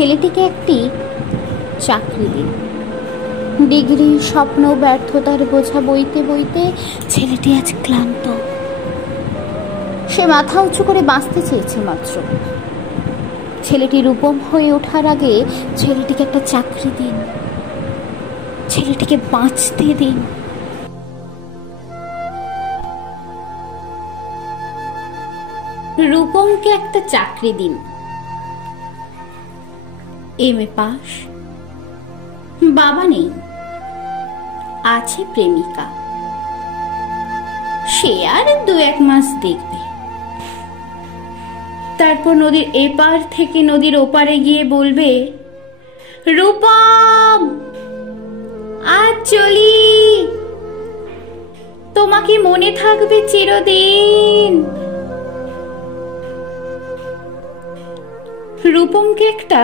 ছেলেটিকে একটি চাকরি দিন। ডিগ্রি, স্বপ্ন, ব্যর্থতার বোঝা বইতে বইতে ছেলেটি আজ ক্লান্ত। সে মাথা উঁচু করে বাঁচতে চেয়েছে মাত্র। ছেলেটি রূপম হয়ে ওঠার আগে ছেলেটিকে একটা চাকরি দিন, ছেলেটিকে বাঁচতে দিন। রূপমকে একটা চাকরি দিন। এমএ পাস, বাবা নেই, আছে প্রেমিকা। সে আর 2-1 মাস দেখবে, তারপর নদীর এপার থেকে নদীর ওপারে গিয়ে বলবে, রূপম আজ চলি, তোমাকে মনে থাকবে চিরদিন। রূপমকে একটা